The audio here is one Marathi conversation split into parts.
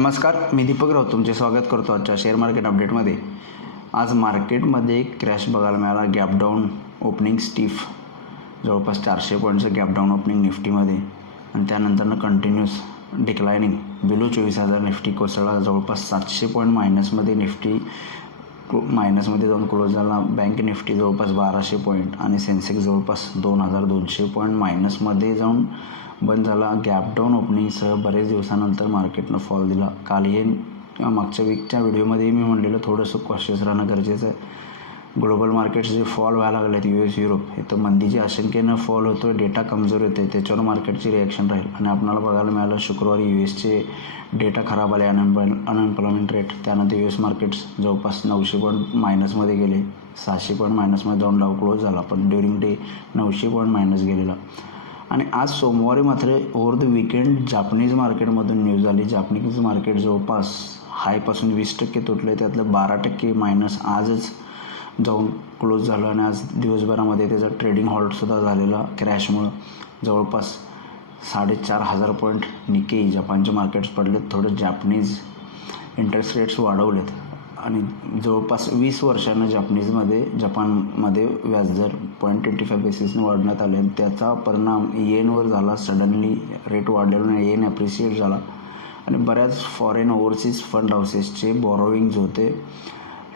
नमस्कार, मी दीपक राऊत तुमचे स्वागत करतो आजच्या शेअर मार्केट अपडेटमध्ये. आज मार्केटमध्ये एक क्रॅश बघायला मिळाला. गॅप डाऊन ओपनिंग स्टीफ, जवळपास 400 पॉईंटचं गॅप डाऊन ओपनिंग निफ्टीमध्ये आणि त्यानंतरनं कंटिन्यूस डिक्लायनिंग बिलो 24,000 निफ्टी कोसळला. जवळपास 700 पॉईंट मायनसमध्ये निफ्टी मायनसमध्ये जाऊन क्लोज झाला. बँक निफ्टी जवळपास 1200 पॉईंट आणि सेन्सेक्स जवळपास 2,200 पॉईंट मायनसमध्ये जाऊन बंद झाला. गॅप डाऊन ओपनिंगसह बरेच दिवसानंतर मार्केटनं फॉल दिला. काल हे मागच्या वीकच्या व्हिडिओमध्ये मी म्हणलेलं थोडंसं कॉशियस राहणं गरजेचं आहे. ग्लोबल मार्केट्स जे फॉल व्हायला लागले आहेत, US युरोप, हे तर मंदीच्या आशंकेनं फॉल होतो आहे, डेटा कमजोर होते, त्याच्यावर मार्केटची रिॲक्शन राहील. आणि आपल्याला बघायला मिळालं शुक्रवारी USचे डेटा खराब आले, अनएम्प्लॉयमेंट रेट. त्यानंतर US मार्केट्स जवळपास 900 पॉईंट मायनसमध्ये गेले, 600 पॉईंट मायनसमध्ये जाऊन डाव क्लोज झाला, पण ड्युरिंग डे 900 पॉईंट मायनस गेलेला. आणि आज सोमवारी मात्र ओव्हर द विकेंड जापनीज मार्केटमधून न्यूज आली. जापनीज मार्केट जवळपास हायपासून 20% तुटले, त्यातलं 12% मायनस आजच जाऊन क्लोज झालं. आणि आज दिवसभरामध्ये त्याचा ट्रेडिंग हॉल्टसुद्धा झालेला क्रॅशमुळं. जवळपास 4,500 पॉईंट निकेई जपानचे मार्केट्स पडलेत. थोडं जापनीज इंटरेस्ट रेट्स वाढवलेत आणि जवळपास 20 वर्षांनं जपानमध्ये व्याजदर 0.25 बेसिसने वाढवण्यात आले. त्याचा परिणाम येनवर झाला. सडनली रेट वाढल्याने येन ॲप्रिशिएट झाला आणि बऱ्याच फॉरेन ओव्हरसीज फंड हाऊसेसचे बॉरोविंग्ज होते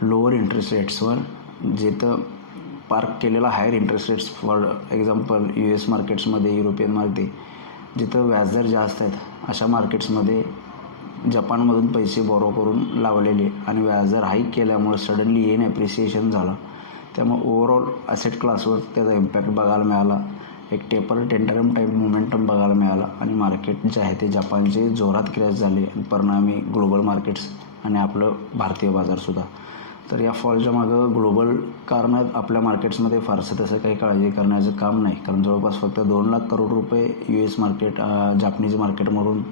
लोअर इंटरेस्ट रेट्सवर, जिथं पार्क केलेला higher interest rates. For example US मार्केट्समध्ये, युरोपियन मार्केट जिथं व्याजदर जास्त आहेत, अशा मार्केट्समध्ये जपानमधून पैसे बॉरो करून लावलेले आणि व्याजदर हाईक केल्यामुळे सडनली येन ॲप्रिसिएशन झाला. त्यामुळे ओव्हरऑल ॲसेट क्लासवर त्याचा इम्पॅक्ट बघायला मिळाला. एक टेंडरम टाईप मोमेंटम बघायला मिळाला आणि मार्केट जे आहे ते जपानचे जोरात क्रॅश झाले. परिणामी ग्लोबल मार्केट्स आणि आपलं भारतीय बाजारसुद्धा. तर या फॉलच्या मागं ग्लोबल कारण आपल्या मार्केट्समध्ये फारसं तसं काही काळजी करण्याचं काम नाही, कारण जवळपास फक्त 2 लाख करोड रुपये US मार्केट जापनीज मार्केटमधून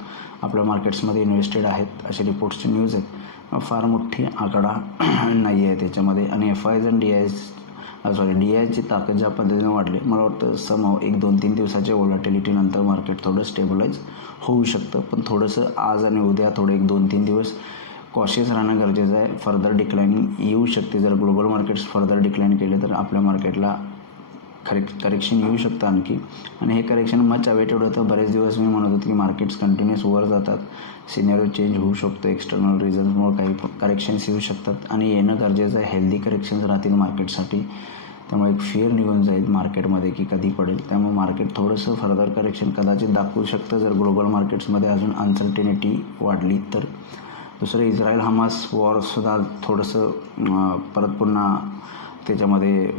आपल्या मार्केट्समध्ये इन्व्हेस्टेड आहेत, असे रिपोर्ट्सची न्यूज आहेत. फार मोठी आकडा नाही आहे त्याच्यामध्ये. आणि FIs आणि DIची ताकद ज्या पद्धतीने वाढली, मला वाटतं समहाव 1-2-3 दिवसाच्या व्होलॅटिलिटीनंतर मार्केट थोडं स्टेबलाइज होऊ शकतं. पण थोडंसं आज आणि उद्या थोडं 1-2-3 दिवस कॉशियस राहणं गरजेचं आहे. फर्दर डिक्लाइनिंग येऊ शकते. जर ग्लोबल मार्केट्स फर्दर डिक्लाइन केले तर आपल्या मार्केटला करेक्शन येऊ शकतं आणखी. आणि हे करेक्शन मच अवेटेड होतं. बरेच दिवस मी म्हणत होतो की मार्केट्स कंटिन्युअस वर जातात, सिनेरिओ चेंज होऊ शकतो, एक्सटर्नल रिझन्समुळे काही करेक्शन्स येऊ शकतात आणि येणं गरजेचं आहे. हेल्दी करेक्शन्स राहतील मार्केटसाठी. त्यामुळे एक फिअर निघून जाईल मार्केटमध्ये की कधी पडेल. त्यामुळे मार्केट थोडंसं फर्दर करेक्शन कदाचित दाखवू शकतं जर ग्लोबल मार्केट्समध्ये अजून अनसर्टिनिटी वाढली तर. दुसरं इस्रायल हमास वॉरसुद्धा थोडंसं परत पुन्हा त्याच्यामध्ये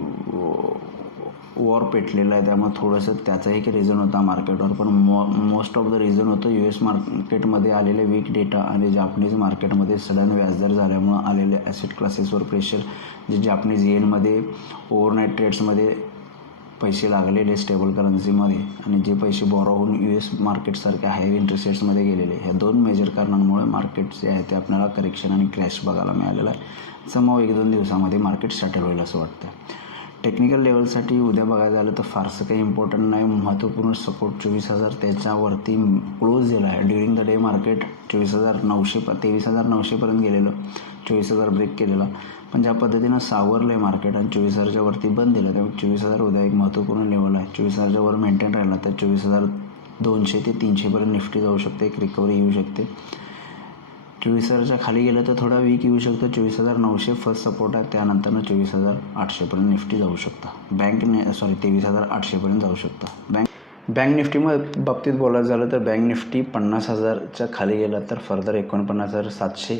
वॉर पेटलेलं आहे, त्यामुळे थोडंसं त्याचा एक रिझन होता मार्केटवर. पण मोस्ट ऑफ द रिझन होतं US मार्केटमध्ये आलेले वीक डेटा आणि जापनीज मार्केटमध्ये सडन व्याजदर झाल्यामुळं आलेले ॲसेट क्लासेसवर प्रेशर. जे जापनीज येनमध्ये ओव्हरनाईट ट्रेड्समध्ये पैसे लागलेले स्टेबल करन्सीमध्ये आणि जे पैसे बॉरो होऊन US मार्केटसारख्या हायर इंटरेस्ट रेट्समध्ये गेलेले, ह्या 2 मेजर कारणांमुळे मार्केट जे आहे ते आपल्याला करेक्शन आणि क्रॅश बघायला मिळालेलं आहे. समहाव 1-2 दिवसामध्ये मार्केट सेटल होईल असं वाटतं. टेक्निकल लेवलसाठी उद्या बघायला झालं तर फारसं काही इम्पॉर्टंट नाही. महत्त्वपूर्ण सपोर्ट 24,000 त्याच्यावरती क्लोज झाला आहे. ड्युरिंग द डे मार्केट 23,900पर्यंत गेलेलं, 24,000 ब्रेक केलेला. पण ज्या पद्धतीनं सावरलं आहे मार्केट आणि 24,000च्या वरती बंद दिलं, त्यामुळे 24,000 उद्या एक महत्त्वपूर्ण लेवल आहे. 24,000च्या वर मेंटेन राहिला तर 24,200 ते 300पर्यंत निफ्टी जाऊ शकते, एक रिकव्हरी येऊ शकते. 24,000च्या खाली गेलं तर थोडा वीक येऊ शकतं. 24,900 फर्स्ट सपोर्ट आहे, त्यानंतर 24,800पर्यंत निफ्टी जाऊ शकता. 23,800पर्यंत जाऊ शकता. बँक निफ्टी बाबतीत बोलायचं झालं तर बँक निफ्टी 50,000च्या खाली गेला तर फर्दर 49,700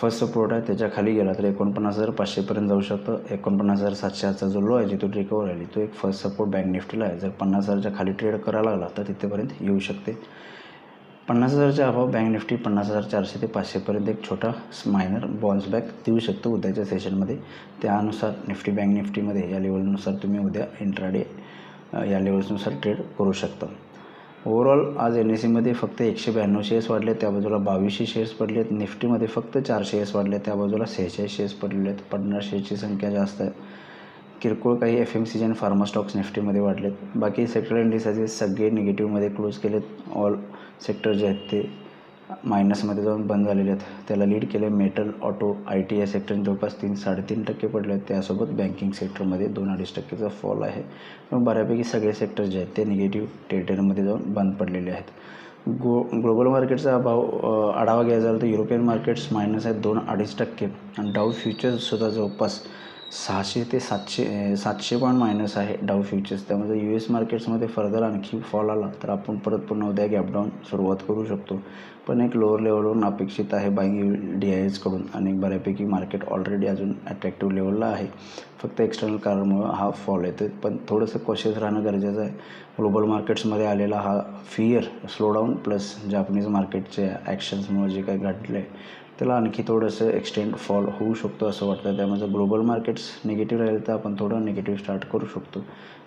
फर्स्ट सपोर्ट आहे, त्याच्या खाली गेला तर 49,500पर्यंत जाऊ शकतं. 49,700चा जो लो आहे, जिथून रिकवर आली, तो एक फर्स्ट सपोर्ट बँक निफ्टीला आहे. जर 50,000च्या खाली ट्रेड करायला लागला तर तिथेपर्यंत येऊ शकते. 50,000च्या अभाव बँक निफ्टी 50,400 ते 500पर्यंत एक छोटा मायनर बाउन्स बॅक देऊ शकतो उद्याच्या सेशनमध्ये. त्यानुसार बँक निफ्टीमध्ये या लेवलनुसार तुम्ही उद्या इंट्राडे या लेवल्सनुसार ट्रेड करू शकता. ओव्हरऑल आज NSEमध्ये फक्त 192 शेअर्स वाढले, त्या बाजूला 2200 शेअर्स पडले आहेत. निफ्टीमध्ये फक्त 4 शेअर्स वाढले, त्या बाजूला 46 शेअर्स पडले आहेत. पडणाऱ्या शेअर्सची संख्या जास्त आहे. किरकोळ काही FMCG आणि फार्मा स्टॉक्स निफ्टीमध्ये वाढलेत. बाकी सेक्टर इंडिसेस सगळे निगेटिव्हमध्ये क्लोज केलेत. ऑल सेक्टर जे आहेत ते मायनसमध्ये जाऊन बंद झालेले आहेत. त्याला लीड केले मेटल, ऑटो, IT या सेक्टरने जवळपास 3-3.5% पडले आहेत. त्यासोबत बँकिंग सेक्टरमध्ये 2-2.5% फॉल आहे. पण बऱ्यापैकी सगळे सेक्टर जे आहेत ते निगेटिव्ह टेरिटरीमध्ये जाऊन बंद पडलेले आहेत. ग्लोबल मार्केटचा आढावा घ्यायचा झाला तर युरोपियन मार्केट्स मायनस आहेत 2-2.5% आणि डाऊ फ्युचर्ससुद्धा जवळपास 600 ते 700 पॉईंट मायनस आहे डाऊ फ्युचर्स. त्यामध्ये US मार्केट्समध्ये फर्दर आणखी फॉल आला तर आपण परत पुन्हा उद्या गॅपडाऊन सुरुवात करू शकतो. पण एक लोअर लेवलवरून अपेक्षित आहे बाईंग DISकडून आणि बऱ्यापैकी मार्केट ऑलरेडी अजून अट्रॅक्टिव्ह लेवलला आहे. फक्त एक्सटर्नल कारणामुळं हा फॉल येतो, पण थोडंसं कॉशियस राहणं गरजेचं आहे. ग्लोबल मार्केट्समध्ये आलेला हा फिअर स्लोडाऊन प्लस जापनीज मार्केटच्या ॲक्शन्समुळे जे काही घडलं आहे त्याला आणखी थोडंसं एक्सटेंड फॉल होऊ शकतो असं वाटतं. त्यामुळे ग्लोबल मार्केट्स निगेटिव्ह राहिले तर आपण थोडं निगेटिव्ह स्टार्ट करू शकतो.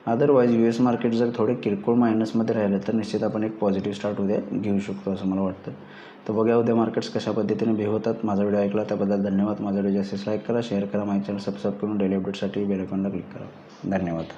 अदरवाईज US मार्केट जर थोडे किरकोळ मायनसमध्ये राहिलं तर निश्चित आपण एक पॉझिटिव्ह स्टार्ट उद्या घेऊ शकतो असं मला वाटतं. तर बघा उद्या मार्केट्स कशा पद्धतीने बिहेव होतात. माझा व्हिडिओ ऐकला त्याबद्दल धन्यवाद. माझा व्हिडिओ जास्तीत लाईक करा, शेअर करा, माझ्या चॅनल सबस्क्राईब करून डेली अपडेटसाठी बेल आयकॉनला क्लिक करा. धन्यवाद.